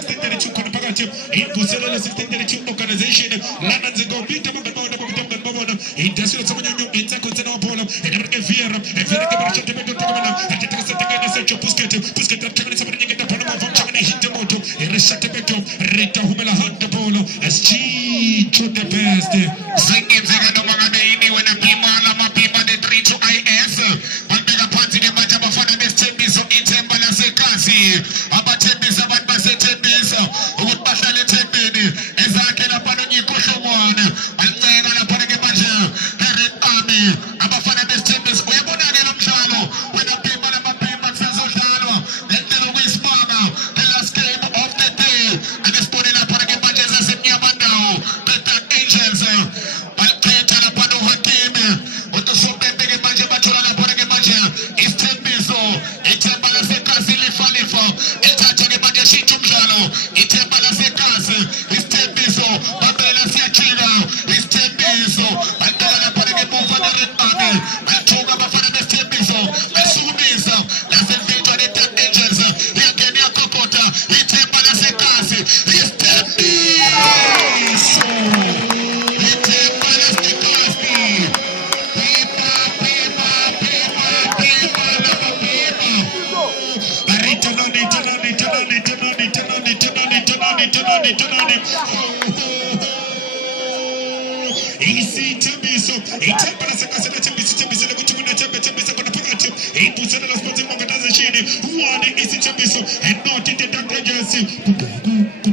1632 kuna pakati impusela 1632 organization lana nzingo bita mabona industrial samanyo inza kuzena wabola enamarke viera ke barasha tebedo takamana atitaka setaka secho pusket takamana sabana nyingeta pona mavum chamani hit moto eresha tebedo rita humela handa bola SG to the best zingi nzega no mangane ini wena pima la mapima de 3 to IS bandega party de maja bafana de tembiso itemba na sekasi abatembisa batbase tembisa ubutbahlale tembeni ezakhe lapha nyikhohlo mwana ancenga lapha ke manje Red Army abafana de tembisa uyabona ke lo mdlalo wena pima la mapima sezodlalwa lendlela kuyisibanga the last game of the day akesibone lapha ke manje sasemnyama ndawo the Angels balkhetha lapha no Hakimi utosobembe ke manje bathola lapha ke manje isithembiso ithemba lasekasi lifalifa ithatha ke manje shintsha umdlalo ithemba lasekasi isithembiso babela siyachila isithembiso bathola lapha ke muva na Red Army bathoka bafana besithembiso basukumisa lasemvitha the Angels yangena yakokota ithemba lasekasi isithembiso and not in the Dr. Jersey.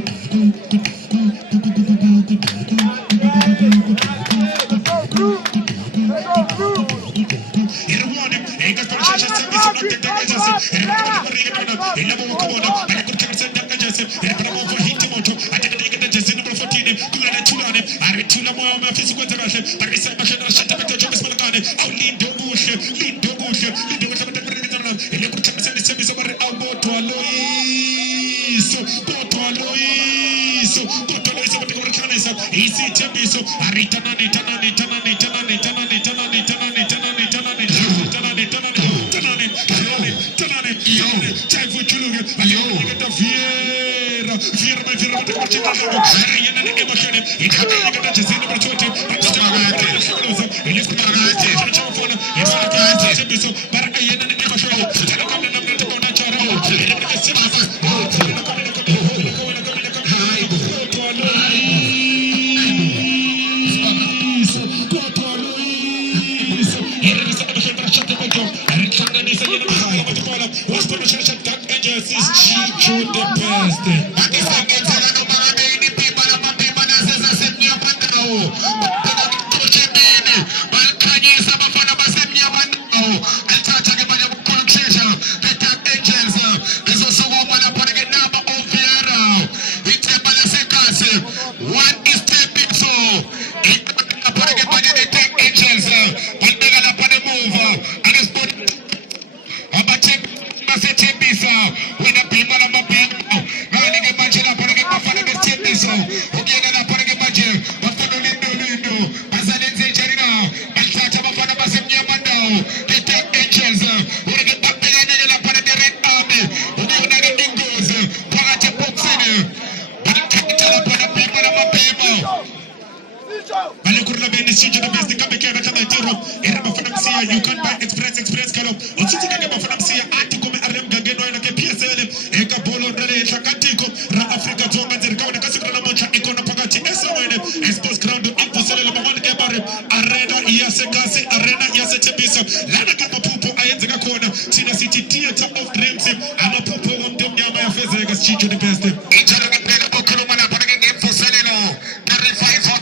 You can buy express color. Uchitika ke bafana msiya ati kume arem gangeno na ke PSL eka bolo ndale chakatiko ra Africa tonga zerika na kasikra na mocha ikona pakati esawene sports ground impusele mabandi ke bare arena yase kasi arena yase tebisa lana kama pupo ayenze kakona Tina City Theater of Dreams ama pupo wonde nyama ya feze ga chicho the best ichara ke pela bokruma na pange impusele no na revive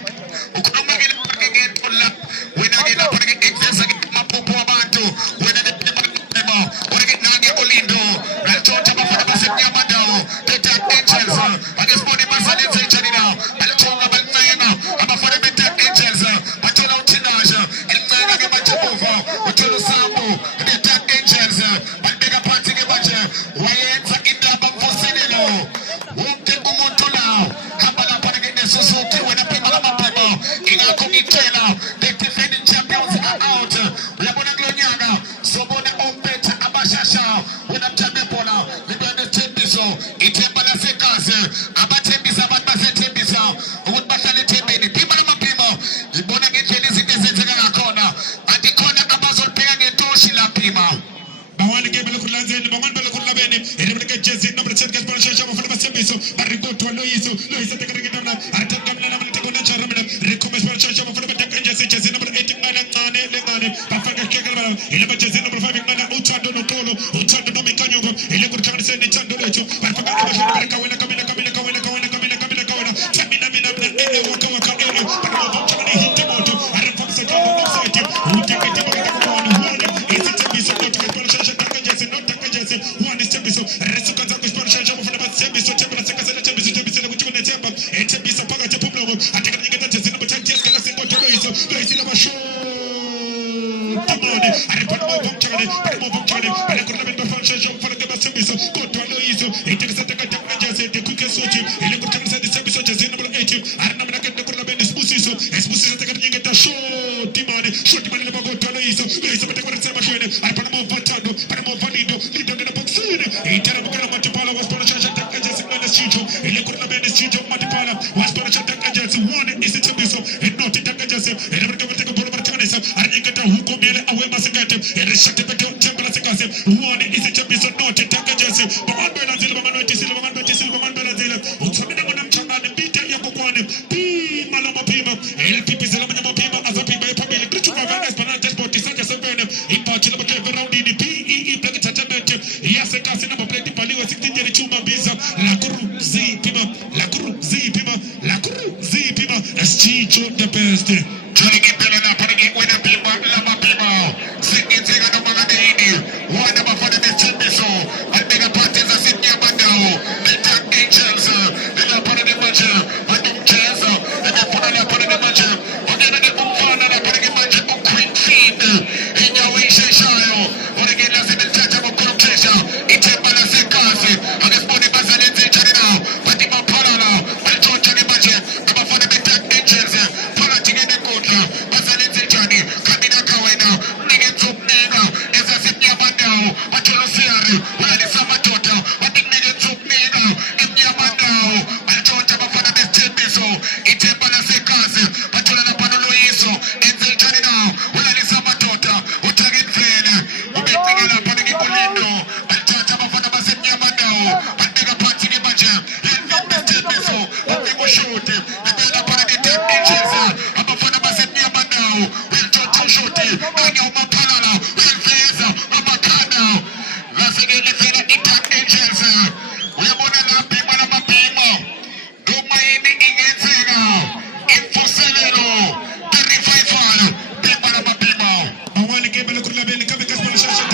ukruma ke pange tola wena ke na pange exercise Tembiso, Barigoto, Loiso, Loisa, the Gagana, Artagamana, Charamana, Recommends for Church of Jesse, number 18, Legane, Pafaka Kagala, 11 number 5, Ucha Donotolo, Ucha Domicano, Electron Send Chandolecho, Pafaka, Kamina, Chamina, Waka Waka, Chamani, Hitamoto, Arapaxa, who take it to is it Tembiso, not Jesse, one is Tembiso, Resicans of the Spanish of the Tembiso, Tembiso, which one is Tembiso, Paga Pablo, I take a get a number 10, Lois in a show. I report more from China, and I could have been the function for the Tembiso, go to Loiso, it takes a the cookies, and the cookies at the Tembiso, just number 18, I don't know the Kurabin is Musiso, as Musiso, they get a show, Timon, short money about Loiso, Loiso, but I put more Vatano, but more Valido, Lido in the box, a terrible Matapala was Polish agency in the studio, and the Kurabin studio, Matapala was Polish agency, one is the Tembiso, and not the agency, and never take a Bolo Marcanis, and you get a who come here away Massacate, and the shut the temple as a gas, one is the Tembiso, not the agency, but one Benazil, Silverman, Utsaminam Chaman, Peter Yabuan, P. Malama Pima, LPP Salamama Pima, as a Pima, Pamela, Christopher, Panantes, Portisaka Savannah, in Pachilla around the PE Black Testament, yes, a casino of Plate Palio, 16 Chuma Biza, Lacuru Z Pima, Lacuru Z Pima, Lacuru Z Pima, as Chicho the best. Joining in Pelana, putting it with a Pima, Lama Pima, singing Zega Magadini, one of the Tembiso, and mega parties are sitting here, the Dark Angels, they are part of the budget, and the Jazz, and they put on the part of the budget, but then they move on and they put in the budget of Queen Feed, in your way, Shire, but again, as in the church of Corruption, it's a balance of cars, and this body was an engine now, but the Mapalana, and George and the budget, the Mapana the Dark Angels, Parating in the Court, was an engine, Kamina Kawena, Nigga Took Nina, is a Sipia Bandao, but you'll see her, where the summer total, but the Nigga Took Nina, in Yamandao, and George of the Tembiso, it's a balance of cars, but you'll have a Luiso, in the journey now, where the summer total, what again fair, who be thinking of putting it Polindo, and George of the Yamandao, and bigger party in the budget, in the Tembiso, but they will shoot him, and the other part of the Dark Angels, and before the Yamandao, we'll judge to shoot him, and your Mapalana, we'll face Mapakana, that's again the Dark Angels, we are more than happy, Manamapima, do my Ingenzega, Infocelero, the revival, be Manamapima. I want to give a look at the Cabinet Organization,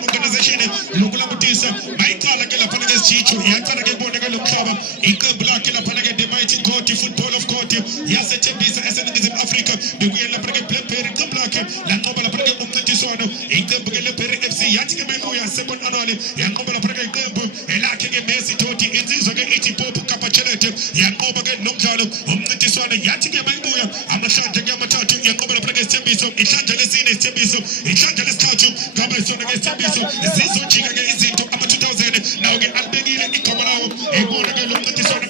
organization, local Butisa, Michael Agala Chicho, Yantana Gabonaga Lukaba, Inka Black in the mighty court, football of court, yes, Tembiso, SNs in Africa, the Willa Peri Black, Langoba Peri Umtisano, Inka Bugala Peri FC, Yatika Memoya, Second Anoli, Yangoba Peri Gumbo, Elaki Messi Toti, Inzizoga, Iti Popu Capacete, Yangoba Nongano, Umtisano, Yatika Memoya, Amasha Jagamatu, Yangoba Peri Tembiso, Ishanjalis Tembiso, Ishanjalis Tatu, Cabazon against Tembiso, Zizo Chiga against Ama 2000, now get Albegila Ikomao, a Monaga Umtisano,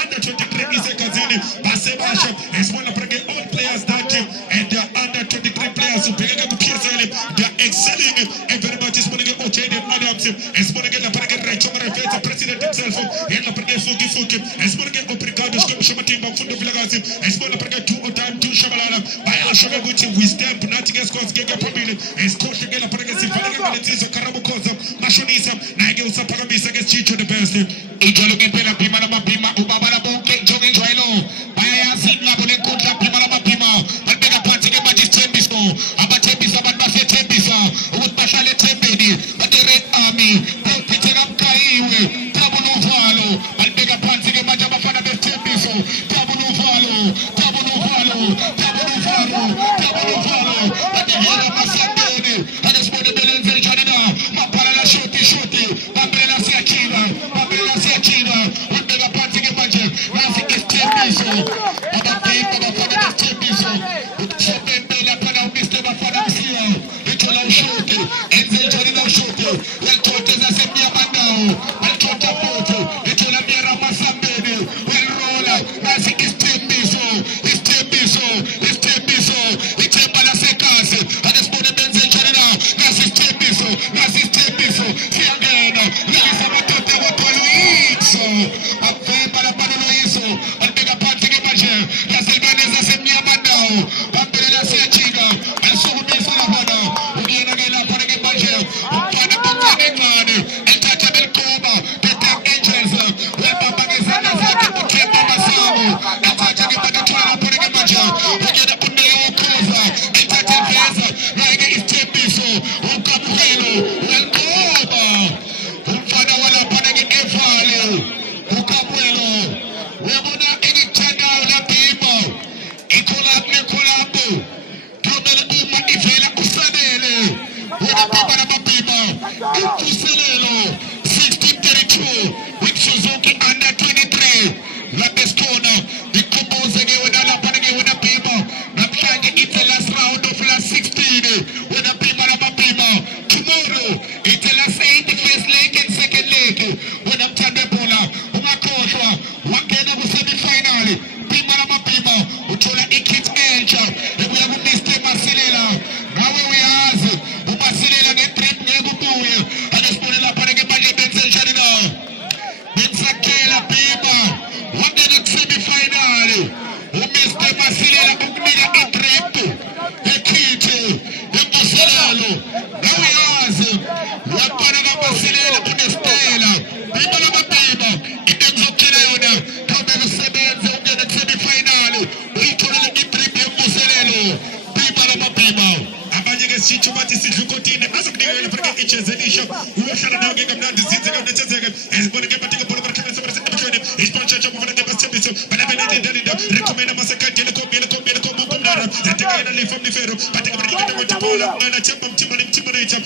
under 23 is a Kazini, Basebasha, is one of the old players that and the under 23 players who begin to PSL, they are excelling and very much is putting out Jadian Adams, and Sponagan the president himself, and the Fuki, and Sponagan Obrigado, Shamatim, Fundo Vilagasi, and Sponagan 2 Shabalala, by Ashagaguchi, we stand Punatigas Cos Gaga Pavilion, and Scotia Gala Pagasi, Valentizo Carabucosa, Mashonisa, Nagel Sapagabis against Chicho the best. Ijologi Pena Pima Pima, Ubabala Bonke, Jogging Joino, Baya Sigla Bonekuta, Pima Pima, and Bega Party Tembiso, about Tembiso, about Buffet Tembiso, with Bashale Tembedi, but the Red Army, picking up Kaiwe, Tabuno Valo, and Bega Party Majaba Fana Tembiso, Tabuno Valo, Tabuno Valo, Tabuno Valo, Tabuno Valo, and the Hera Masandoni, and the Sport Billion Virginia, Mapala Shoti, Babela Siachiva, with Bega Party Budget, Rafi is Tembiso, about the Tembiso, with Shopping Bella Pana, Mr. Bafana Sio, Nicola Shoti, and Ziljanina Shoti, well taught as a Semia Mandao, well taught a photo, Nicola Mira Masambeni, well roller, Rafi is Tembiso, it's Tembiso, it's Tembala Secas, and the Sport of Benzil Janina, Rafi is Tembiso, na dizinze kwa nechezeke ezibone ke batiko bolo barkame so barse bakene isponcha cha bofana ke basembiso bana bene dalida rekomenda masakati le kombe mundara ateka ina le family fero batiko barkame kwa tapola na chemba mtima necha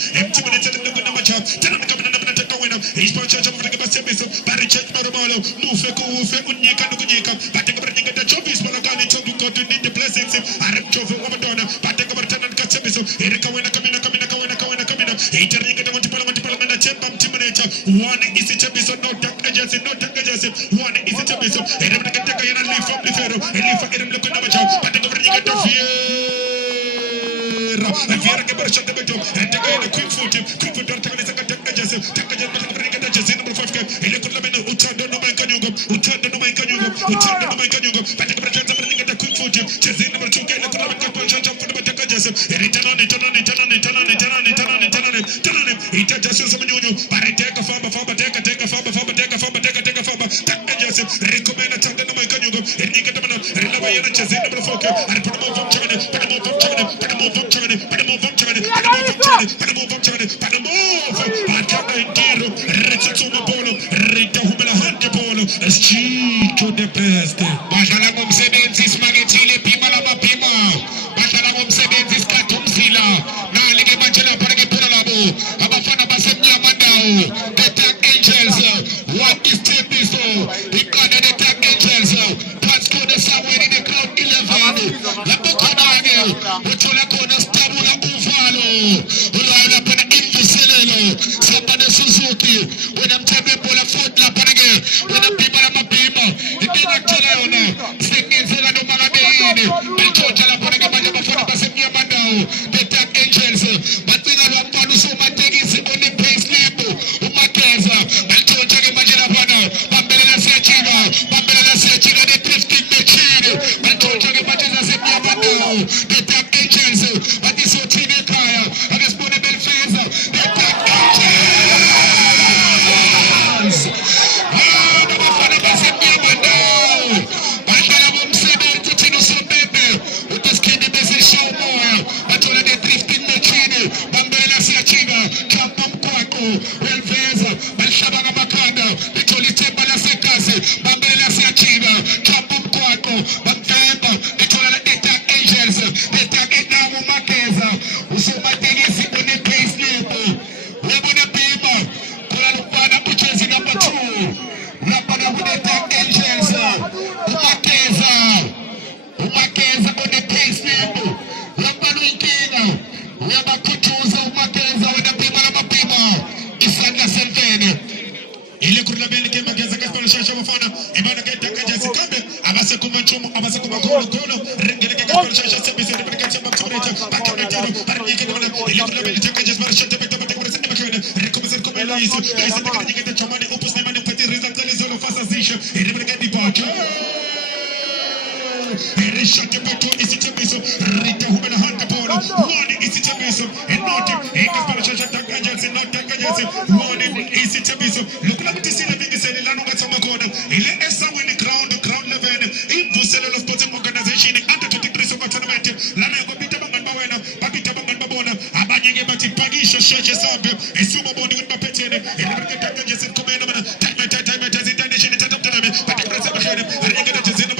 ndio na macha tena kama na nataka wena isponcha cha bofana ke basembiso bari check maromalo mufe kuufe unyika ndukunyika batiko barkame ta chobis malagani chobu ko to need the blessings are chofu wa madonna batiko barkame ka sembiso ereka wena kamina itaringa da multiple na chemba mtima necha one is it episode no tag agency one is it episode ere mtakataka yana live from the fero elifa ere mloko na macha batiko barkame ta fiera ke barsha de beto ataka yana quick foot ataka ni sakata agency takaje barkame ta jezi number 5 ile kuna mena utando no maikanyugo batiko barkame ta quick foot jezi number 2 ile kuna mena poncha cha fundi bataka agency ere tanoni itajasio sama nyonyo bareteka famba teka famba takaje rekomenda tanga no maikanyugo eringa tamana rinawa yana chezi number 4 aripona mo vomchane ataka intiro ritsatuma bolo ritahumela hande bolo to the best bashala ngomsebenzi smagethile pima la mapima bashala ngomsebenzi skathumzila nalike batshela phana phola labo abafana basemnyama ndawo the Dark Angels what is Tembiso ikade the Dark Angels pass to the somewhere in the crowd 11 lapho khona ke uthola khona stabula uvalo ulala phana imvuselelo sabana Suzuki wena mthembe bola foot lapha ke wena pima la mapima ikengakuthola yona sengenzela noma ngabe yini bethola lapha ke manje abafana basemnyama ndawo the Dark Angels bathinga lwamfana usomatekisi one payslip umakeza bethola ke manje lapha bambelela siyachiba ne drifting machine bethola ke manje zasemnyama ndawo the Dark Angels batisothini ekhaya akesibone belfeza the Dark Angels abafana basemnyama ndawo bahlala bomsebenzi thina usomeme utiskindi besishow moya bathola ne drifting machine bambelela siyachiba chapa mkwako welveza balishaba ngamakhanda bethola ithemba lasegazi bambelela siyachiba chapa mkwako bamvemba bethola the Dark Angels the Dark Angels umakeza usomatekisi one payslip webona pima kola lufana uchezi number 2 lapha the Dark Angels umakeza one payslip lapha inkinga uyabakhuthuza umakeza wena pima la mapima isandla semvene ile kurla bene ke mageza ka spola shasha bafana ibana ke takaje sikambe abase kumanchumu abase kumakono rengele ke spola shasha sebise rengele ke chamba tsoreta bakatero parike nona ile kurla bene takaje barsha tebeta batakure sende bakene rekomeza komela iso kaisa takaje ke chamani opus nemani pati result zelo fasa zisha rengele ke dibaka Erishate beto isitembiso rita humela handa polo one isitembiso enoti ikaspara takajensi not takajensi one isitembiso lokula mtisile vingisele lanu gatsama kona ile esa win ground level invuselo of sports organization under 23 so tournament lana yakopita bangani bawena babita bangani babona abanyenge bati pagisha sheshe sambe esuma boni with mapetene ile takajensi komena mana time international tatamtana bati presa bakene arengena jezina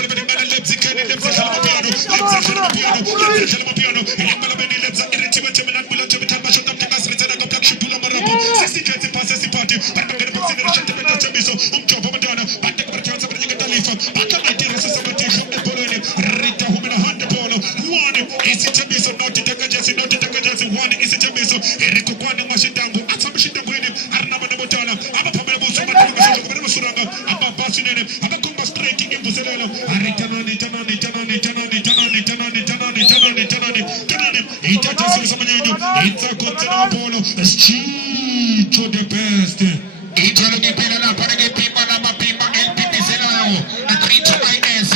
piano ilambala beni lebza iretiwe temelan bulan temetan bashata tekasritena koptak shipula marapo sisikete pasesi party bakagere boxing reshate beta tembiso umjobo madana batek barchanza bringa talifa bakamati resa sabati shume bolone rita humela hande polo one is tembiso not takajensi one is tembiso eriko kwani mashitangu atsamishitangu ene arnaba no botana aba pamela boso batanga kubera suranga aba basinene aba komba striking imbuselelo aritano it's a good polo to the best italo ke pela la para ke pima la mapima LPP selao na 3-IS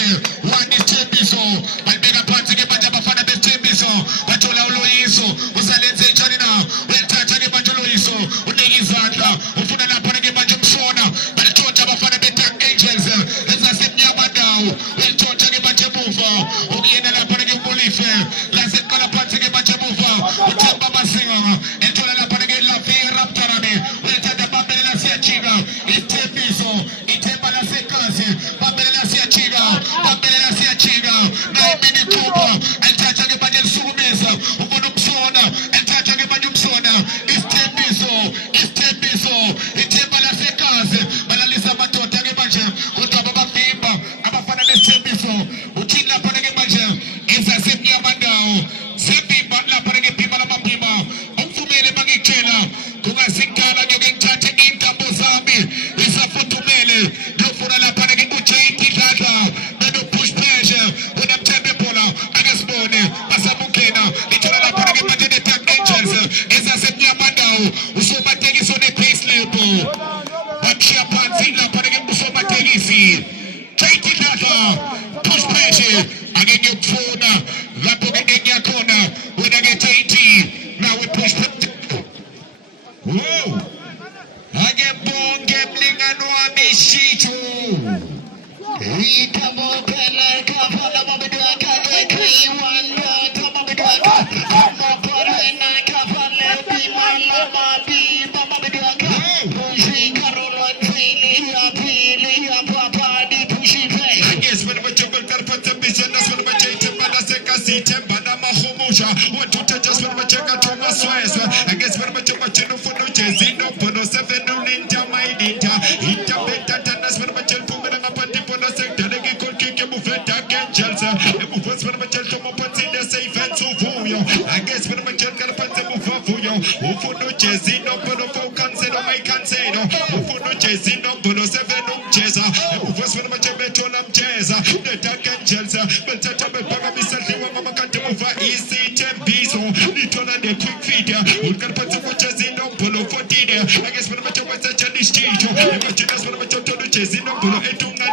one is Tembiso balbega phansi ke bathi abafana be Tembiso bathola uloyiso usalenze njani na wethatha ke bathi uloyiso unike izandla ufuna lapha ke bathi mshona balithotha abafana be Dark Angels ezasemnyama ndawo welithotha ke bathi emuva ukuyena lapha ke Molife laseqala phansi ke bathi emuva uthemba masinga ethola lapha ke la Raptorami wethatha bambelela Chiga, Itembizo, Itembala Sekasi, Babela Chiga, Babela Chiga, Naimini Kuba, and Tachaka Badil Sumesa, Umunupsona, and Tachaka Badupsona, Itembizo, Itembala Sekasi, Balalisa Mato, Tagabaja, Utababa Bimba, Abafana Sembizo, Uchina Panagabaja, Isa Sepia Bandao, Sepi Batla Panagapima Mapima, Umfumele Magikela, Kuga Sikala, Gagantata Intabozami, Isa Futumele, Yofuna Panagabucha, Titata, Medo Push Pleasure, when I'm Tempepola, Agasbone, Asamukena, Itala Panagabaja, Angels, Isa Sepia Bandao, Usoma Tegis on a pace label, Bachia Panzilla Panagabushoma Tegisi, Titata, Push Pleasure, again your phone, Lapogenia corner, when I get 80, now we push. Whoa! I get born gambling and one Mishitu. Rita Mopella, Kapala Mabidaka, one Tamabidaka, Mopana, Kapala, Bimala, Mabidaka, Pushi, Carolan, Pili, Papa, Pushi. I guess when we took a vision, that's when we take him, but I say, Tempana Homusha, what to touch us when we check out Thomas West. I guess when we take a chino for no Chesino, Pono 7 Ninja, my Ninja, Intabeta, Tanas, when we tell Pumana Pati Pono sector, they could kick him with a dark and Chelsea. The first when we tell Tomo Pati, they say, Fence of Fuyo. I guess when we tell Carapata Mufafuyo, who for no Chesino, Pono for Cancelo, my Cancelo, who for no Chesino, Pono 7 Chesa, the first when we tell Betonam Chesa, the dark and Chelsea, but Tatabe Pagamisal, Mama Catamuva, Easy Tembiso, Nitola, the quick feeder, who can put some Chesino, Polo 14. I guess when I'm a Chinese teacher, the Machinas when I'm a Chesino, Polo, Etungan,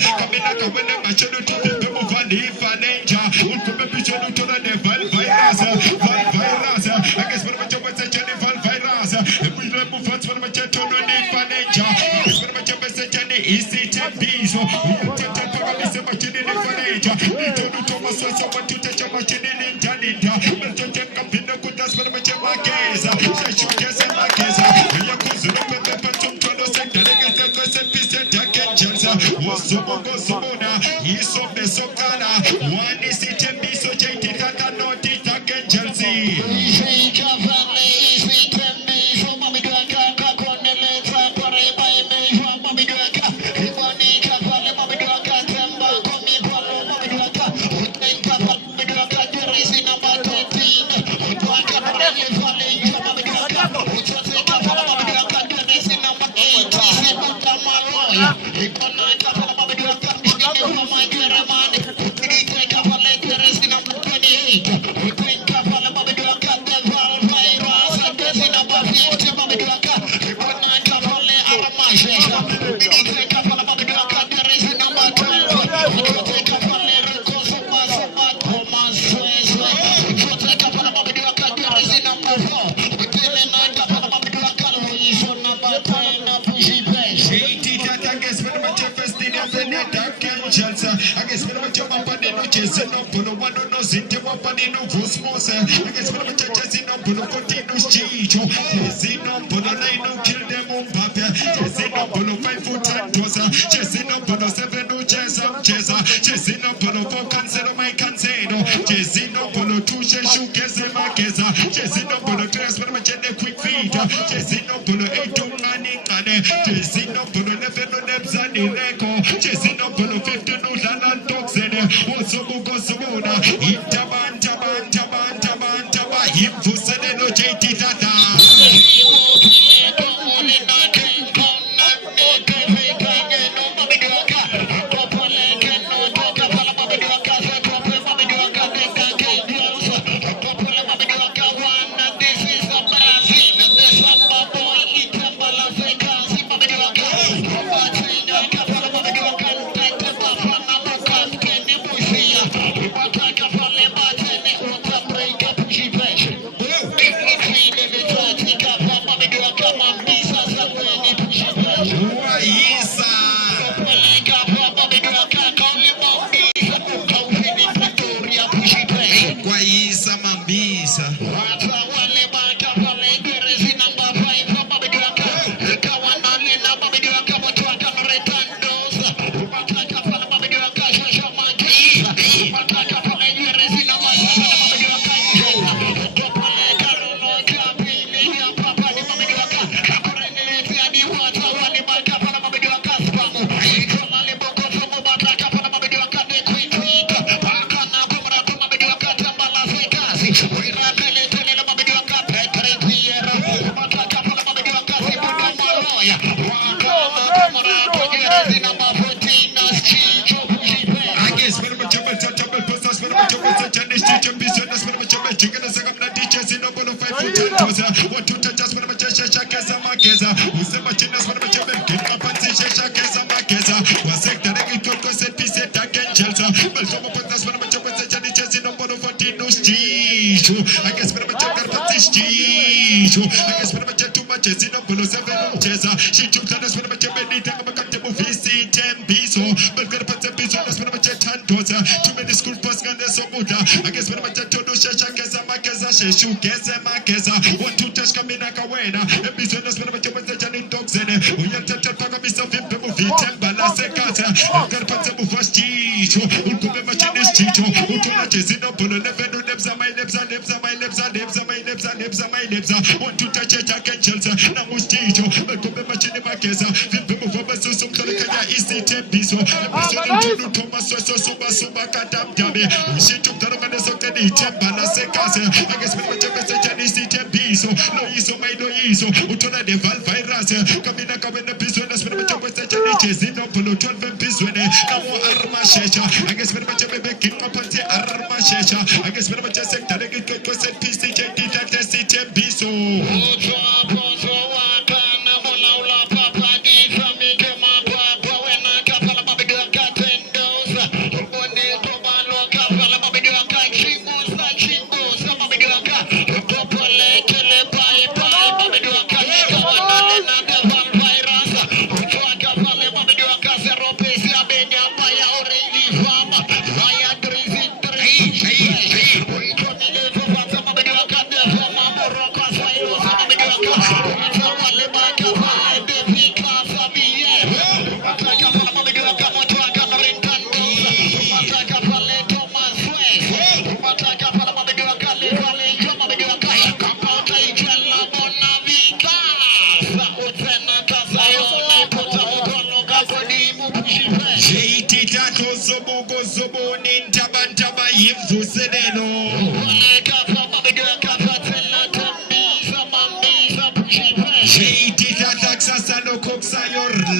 Kamina, when I'm a Chino to the Valley, Valenja, who come up with Chino to the Valvirus. I guess when I'm a Jenny Valvirus, we don't move on when I'm a Cheto, Valenja, when I'm a Jenny, Easy Tembiso, who can tell Pagamisa Machine in the Valenja, Nito Thomas was someone to touch a machine in Janita, but to take up in the good as when I'm a Chemageza, Shashukes and Mageza, Yakuzu, Pepperton, Tono Sector, and Peace and Jack and Jelsa, was Sobogo Sobona, he's of the Sokana, one is it and be so jaded that I know it, Jack and Chelsea. I guess when I'm a Padi no chasing up, no one knows it, Padi no Vosmos. I guess when I'm a chasing up, no continuous cheat, chasing up, no line, no kill them on Papa, chasing up, no 5 foot and tosa, chasing up, no 7 no chesa, chasing up, no 4 cancel, my cancel, chasing up, no 2 sheshu, kesa, my kesa, chasing up, no 3 when I'm a quick feet, chasing up, no 8 to money, chasing up, no 11 no nebs and the record, chasing up, no 15 no land dogs in there, what's up, Gosumona, Intaban, him for Seneno JT Tata.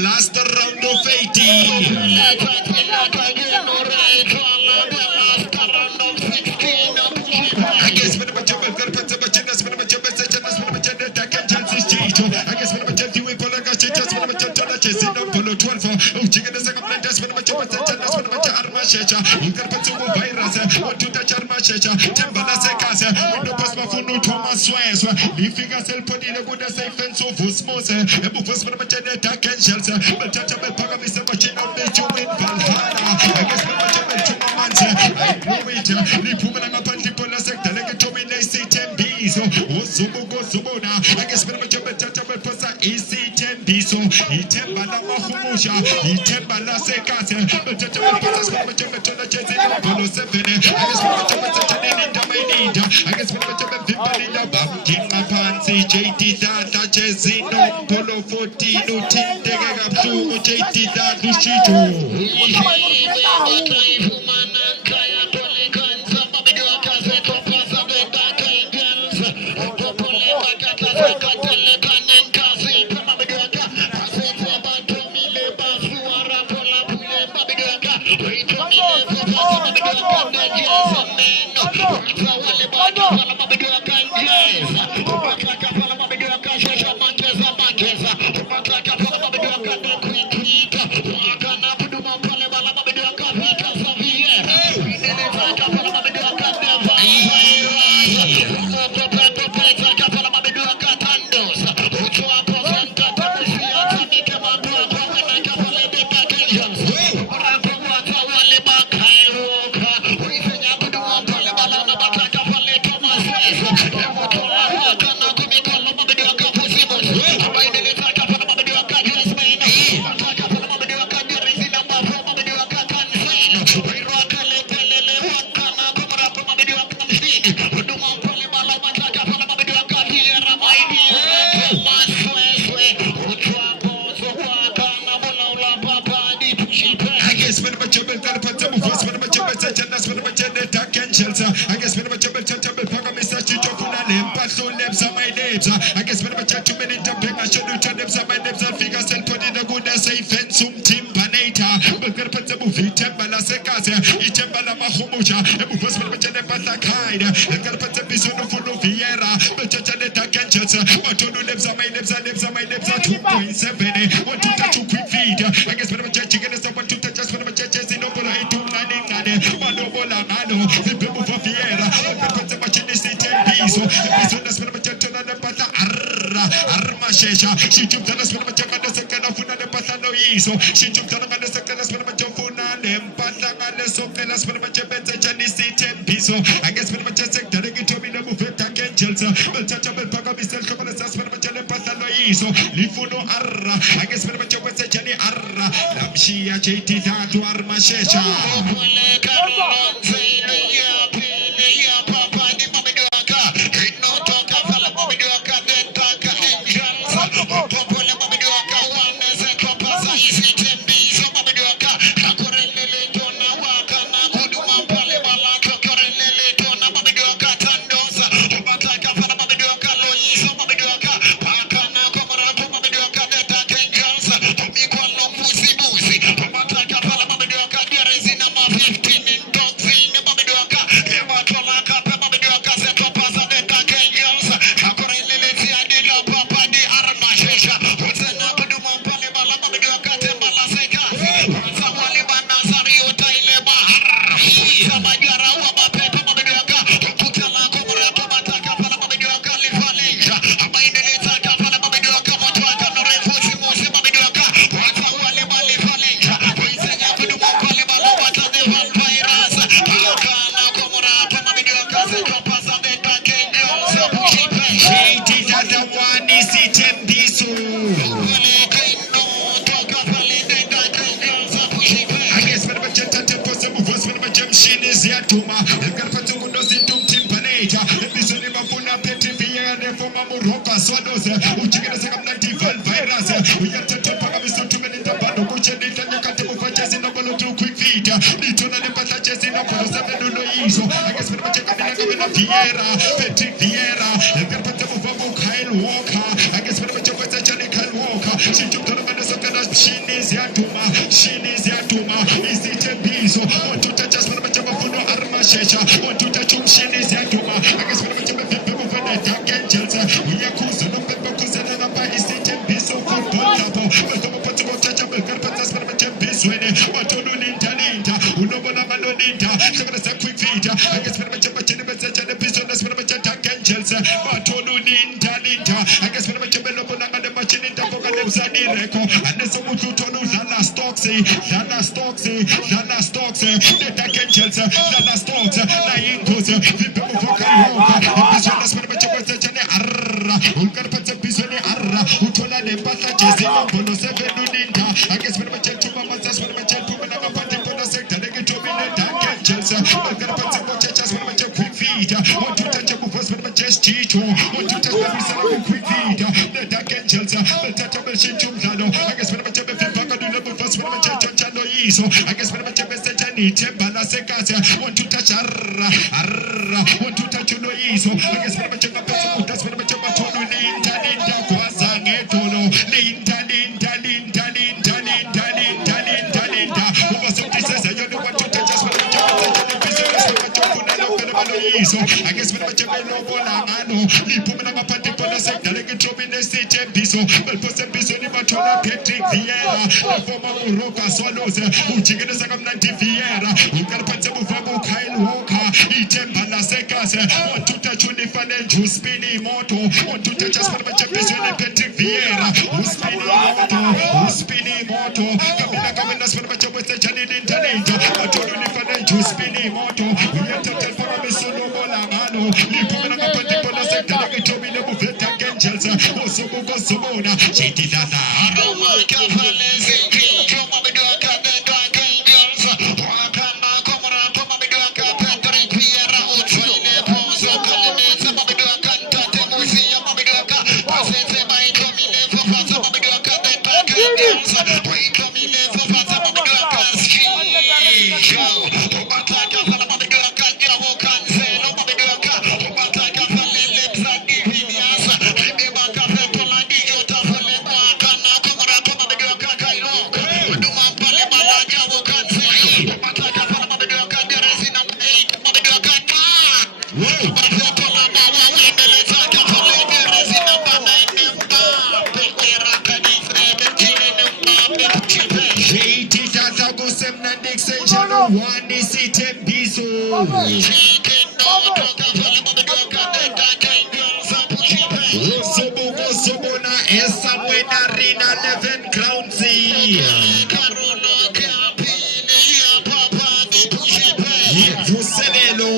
Last round of 'em. I guess when I'm a chat to many to bring, I should do to them, so my name's fika selponi na guda say fensum timpanata bekarpatsa buvitemba la sekase itemba la mahumucha ebufos betene patakaida bekarpatsa bisono funo viera betene takenchets watonu lebza my lebza 2.7 what to touch quick feed I guess when I'm checking it up to touch when I'm checking no bola itu nani mano bola mano bibu for viera bekarpatsa machine sitem biso bisonas when I'm checking na pata arma shesha she took the last when I'm checking the second of the patano iso she took the second last when I'm checking na so pelas when I'm checking sitem biso I guess when I'm checking the get me no move takengels but touch up paga bisel como las when I'm checking patano iso lifuno arra I guess when I'm checking arra lamshia cheti tatu arma shesha semna Dixon one city biso. Osobo na esa mwena rina 11 crowns. Vuselelo.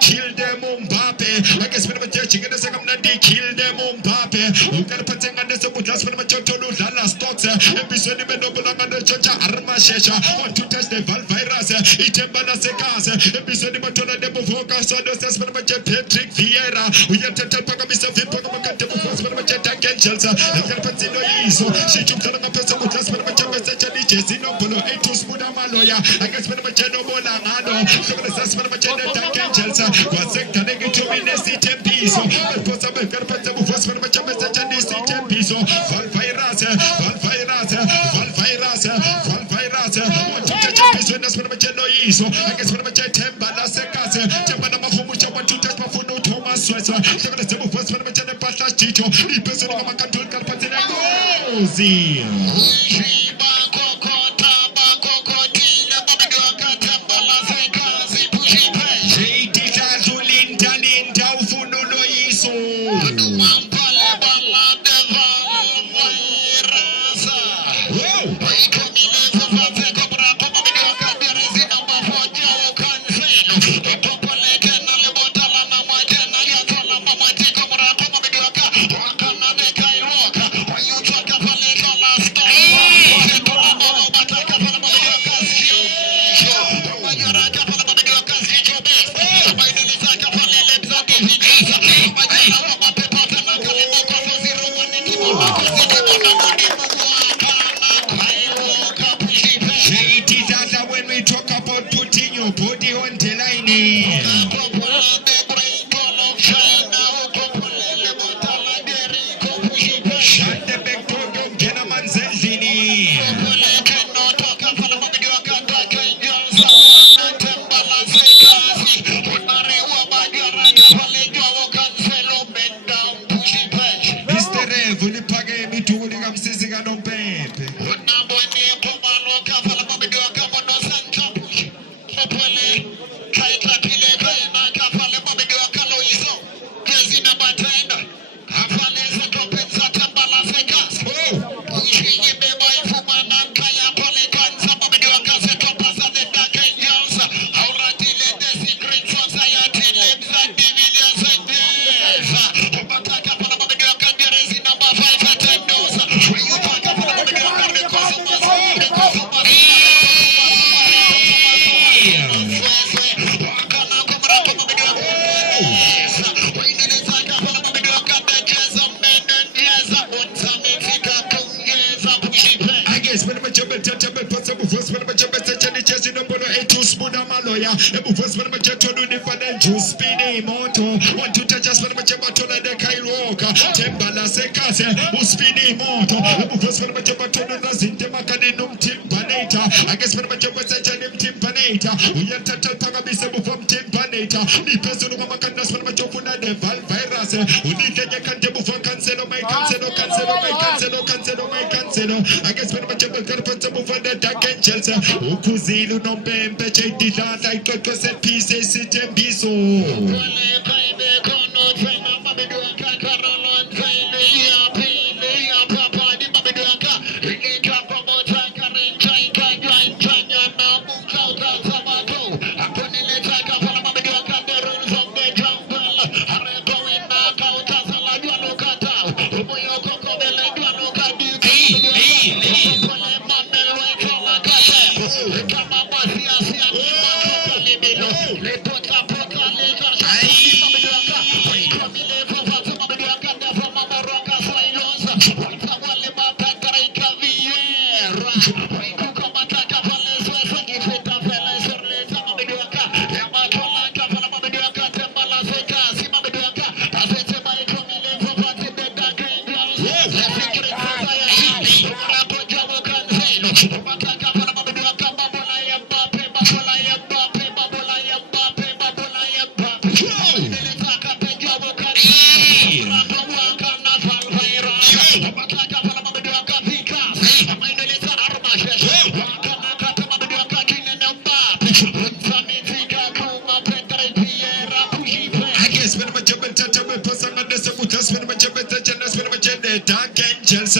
Kill them Mbappe. I guess when I'm judging and I'm not kill them Mbappe. You got to put in on the subutlas when I'm judging to Lala stocks. Episode of the Bolanga Church Arma Shesha. Want to test the virus. Itembala Secas. Episode of Matona de Bovoka. So does when I'm Patrick Vieira. We have to tell Pagamisa Vipo. I'm going to put when I'm judging Chelsea. I'm going to put in the ISO. She took the person with us when I'm judging Polo. It was Mudamaloya. I guess when I'm judging Bolangado. So that's when I'm judging Chelsea. Wazekta negitumine sitembizo Alposa bekarpata bufas when I'm judging sitembizo Valvirus. Want to touch a piece when that's when I'm judging I guess when I'm judging Tembala Secas. Tembala Mahumucha want to touch Mafuno Thomas Swetzer. So that's the bufas when I'm judging Pasha Chicho. The person of Makatul Kalpatina Gozi. fire. Ebu first when I'm jet to do the panel juice speedy moto. Want to touch us when I'm jet to the Kairoka. Tembala sekase uspidi moto. Ebu first when I'm jet to do the Zintemakadinum timpanata. I guess when I'm jet to the timpanata. We are total pagabisa from timpanata. The person who Mamakandas when I'm jet to the virus. We need to get cancel for cancel. My cancel, cancel, my cancel, cancel, my cancel. I guess when I'm jet to for the dark angels. Ukuzilo no pempe cheti tata ikoko se pise sitembiso. Dark angels,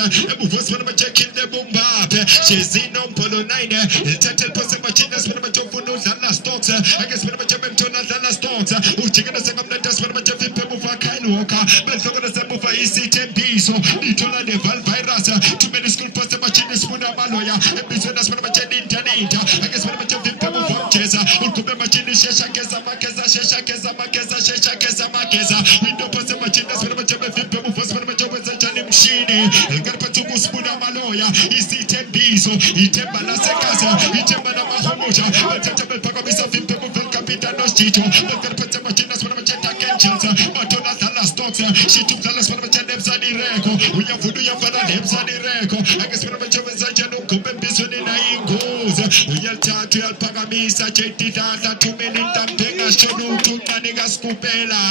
she's in on Polo 9, the person machine that's when I'm Zana stocks, I guess when I'm Zana stocks, who's taking a second letter, when I'm Jeffy Pebble for Kainwalker, but some of the sample for EC10B, so Nitola de Valvirus, too many school person machine is Muna Maloya, and business when I'm internet, I guess when I'm Jeffy Pebble for Keza, who could be machine is Shesha Keza Makeza, Shesha Keza Makeza, Shesha Keza Makeza, window person machine that's when I'm Jeffy Pebble for when I'm Mshini, Garpatuku Spuna Maloya, EC10B, so Itemba la Sekasa, Itemba la Mahamoja, Atable Pagabisa Fimpo Capita Nostito, Garpata Machinas from Cheta Kenchels, Matona Tala Stocks, she took the last one of Chedemsani Reco, we have Fudu Yavana Nemsani Reco, I guess when I'm Chavazajano Kumbison in Aingos, we are Tatu Pagamisa, Chetita, 2 minutes, Tampega, Shono, Tuniga Scupela.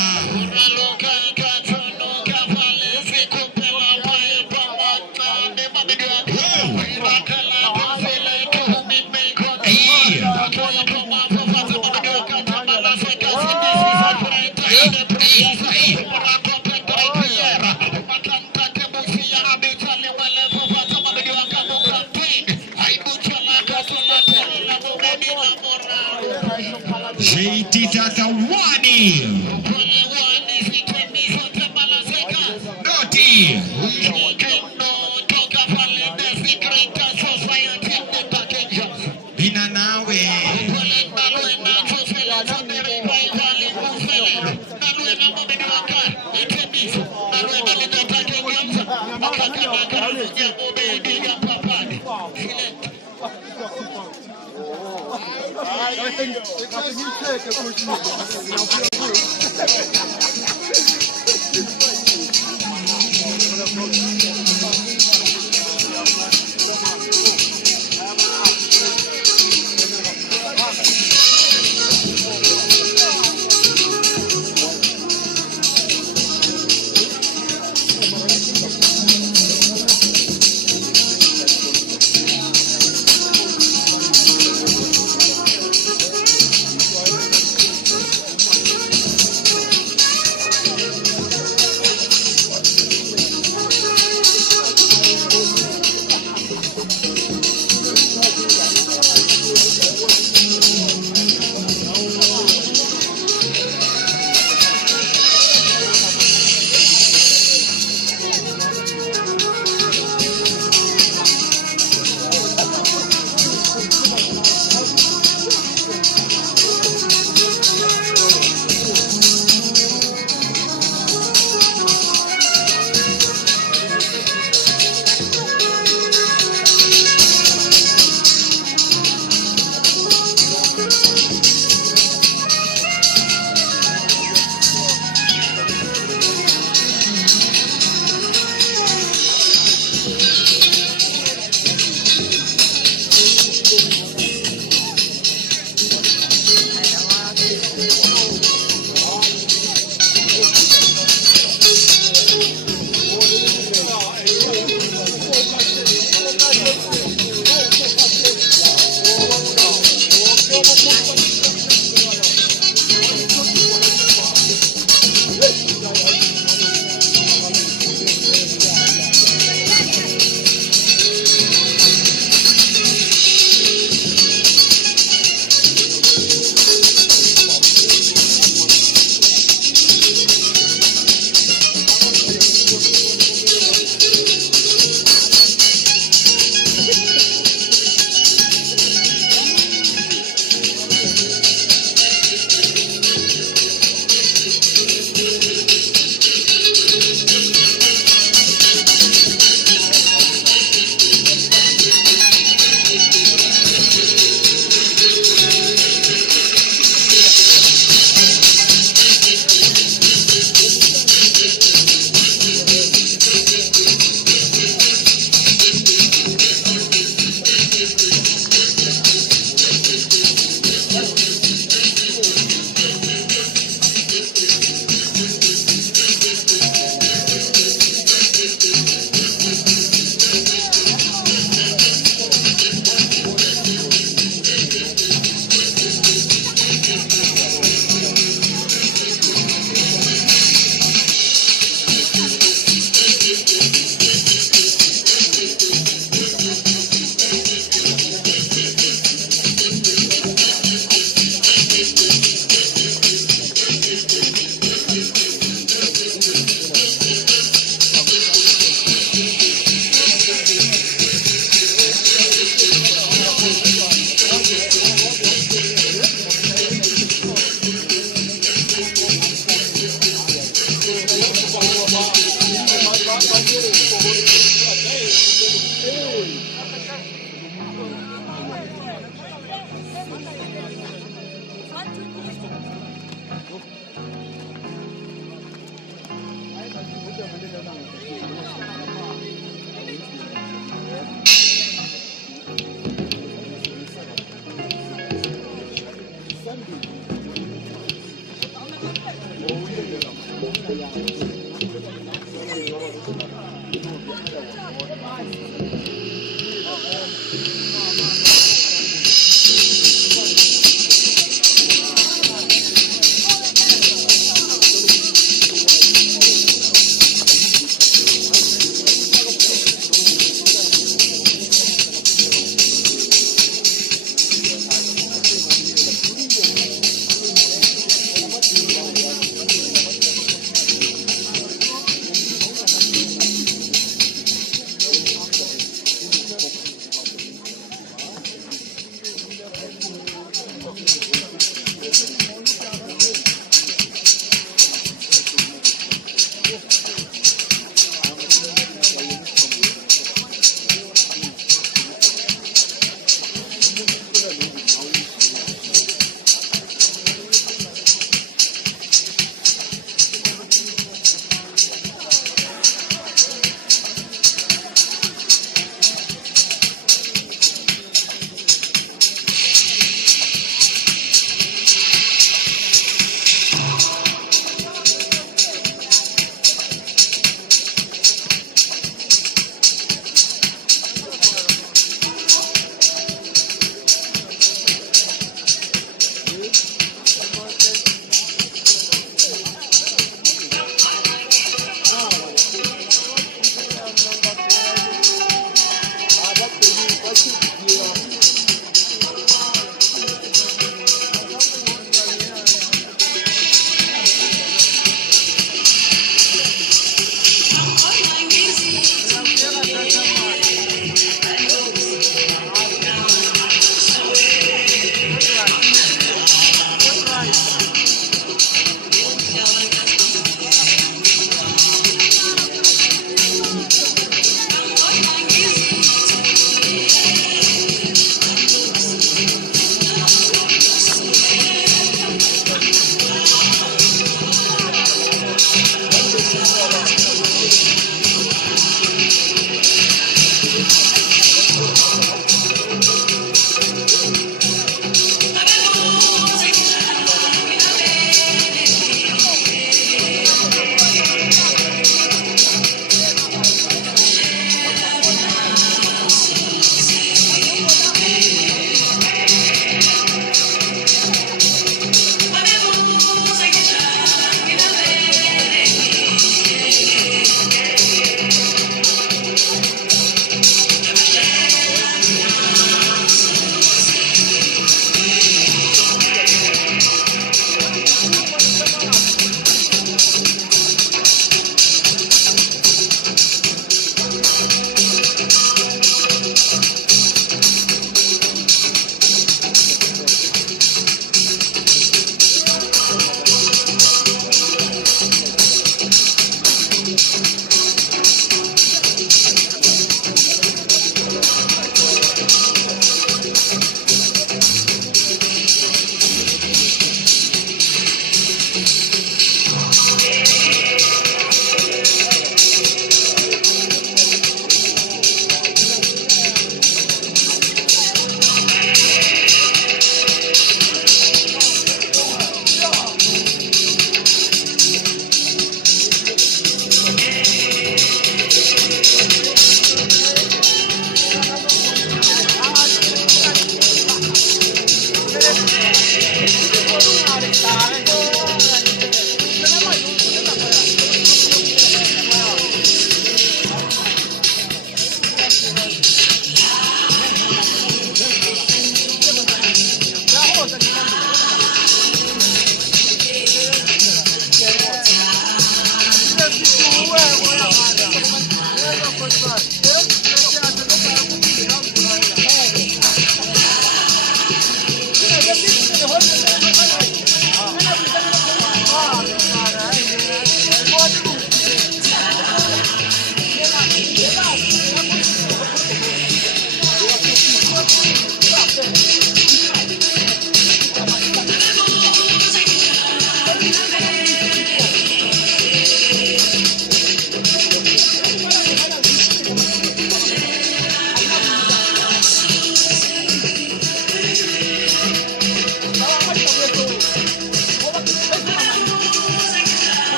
Tata Wani Noti Bina nawe I think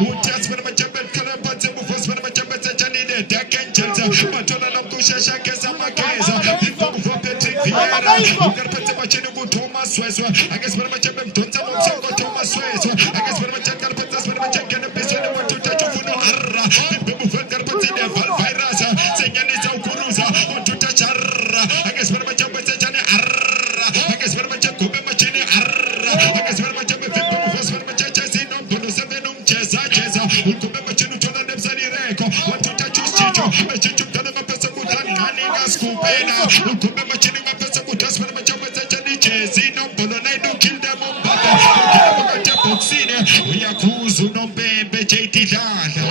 Uti asmana majabel kara panze mufas mana majabel zajani de daken jalza matona namku chusha shakeza makeza vipo Patrick Vieira ukaripata machini Thomas Weso angesema machembe mtonza msongo Thomas Weso angesema machanga alipata sema machanga na bisoni watu tachufuno arra vipo ukaripata de virus senyani za ukuruza watu tacharra angesema machembe sechani arra angesema machembe machini arra angesema machembe vipo fosfor machacha sino bono seveno mcheza cheza ukumbe machini tona nemzani reko watu tachuchicho mechicho tana mapesa mutani kaninga skupena ukumbe machini mapesa mutasma machembe sechani chezino bono naidu kill them on bata ukile boxine uyakuzu nombembe JT Dada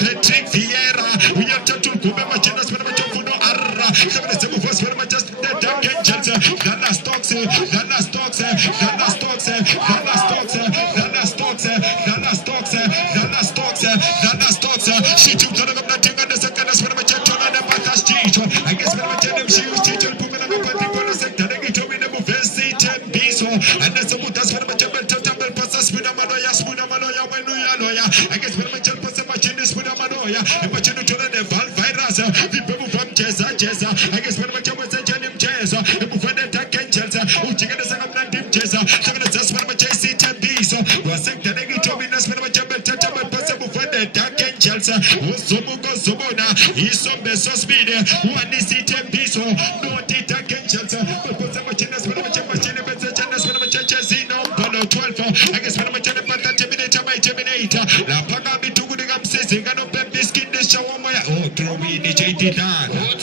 Patrick Vieira, we have to kumbe machina spana machofuno arra. Kama sema voice very much just the dark angels. Dana stocks, Dana stocks, Dana stocks, Dana stocks, Dana stocks, Dana stocks, Dana stocks, Dana stocks. She took the nothing on the second spana machona na batas chicho. I guess very much them she used chicho pumela mapati kono sector. They told me them vesti tembiso. And that's what that's spana machona total passes spina manoya wenu ya loya. I guess very much spina manoya. Machino tola de virus. People from Chesa. I guess very much was a genuine Chesa. Mufande Takenchesa. Uchigana Sanam Chesa. Seven just very much AC tembiso. Was saying that they told me that's very much a better possible for the Takenchesa. Was Sobuko Sobona. He's some beso speed. One is it tembiso. No Takenchesa. But for some machines, very much a machine, but the channels very much a Chesino. Polo 12. I guess very much a terminator. La Paga be too good. I'm saying, I don't bet this kid the show on my own. Throw me the JT Dada.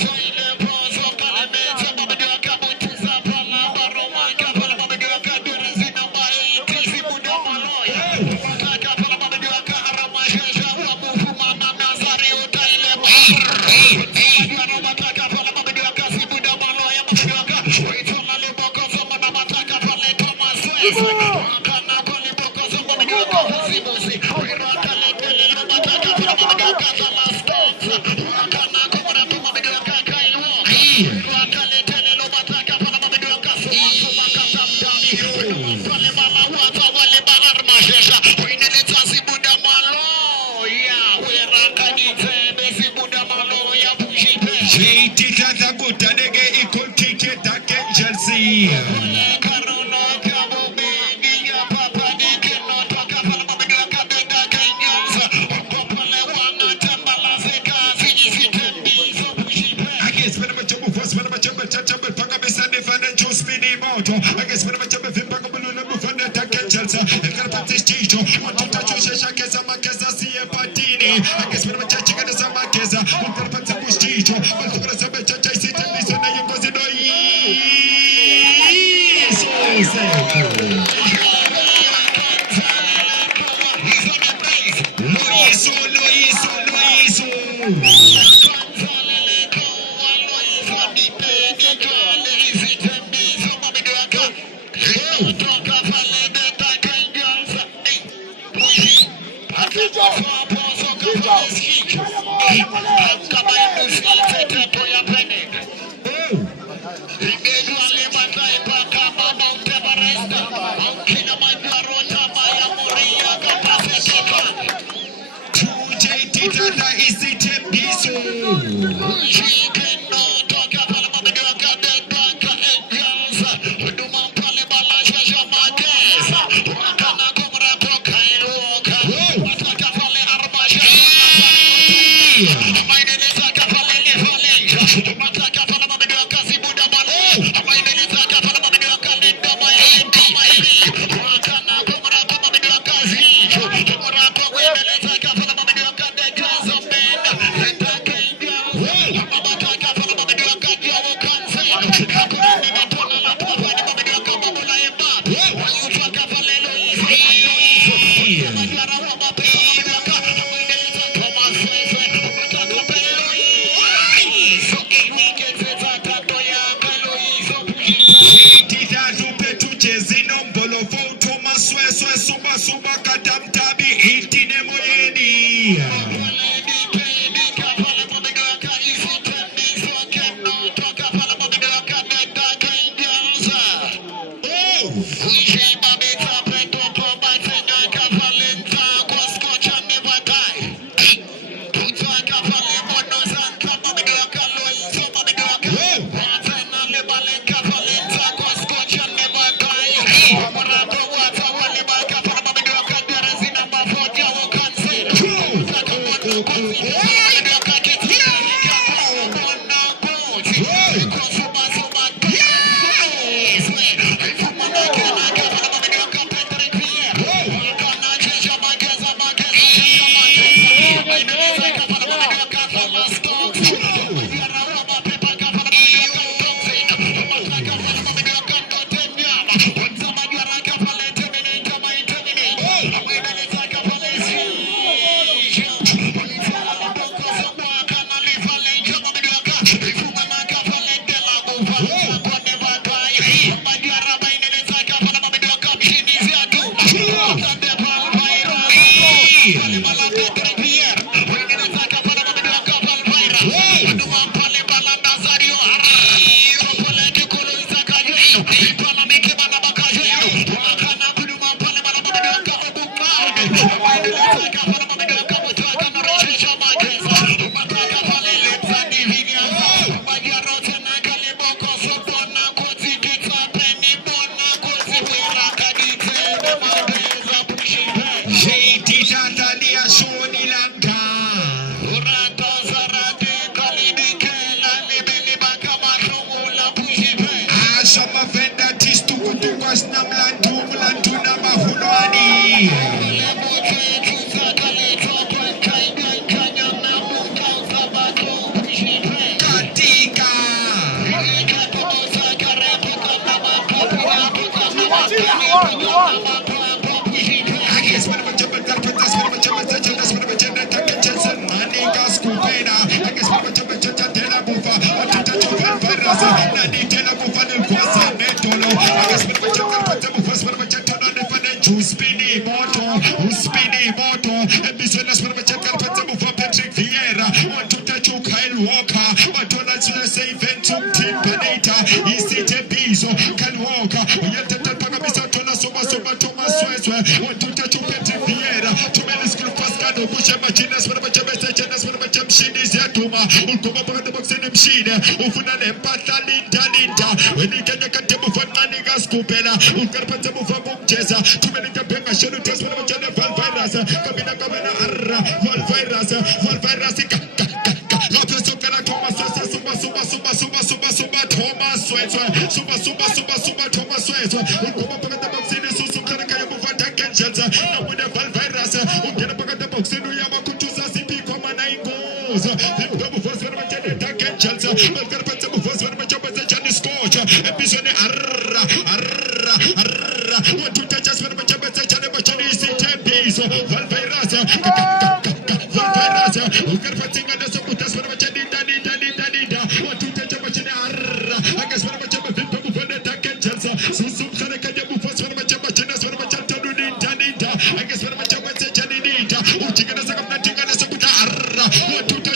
Tuta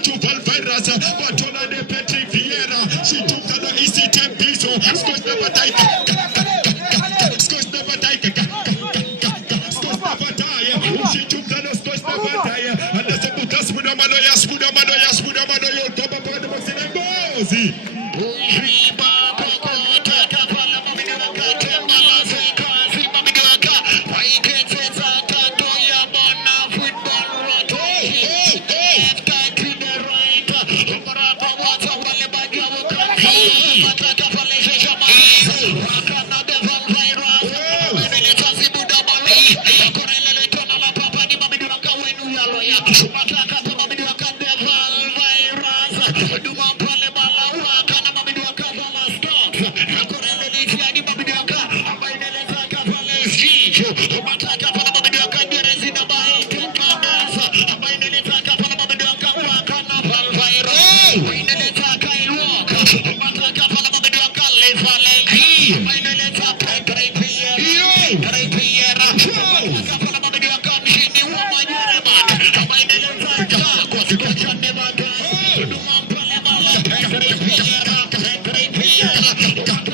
katika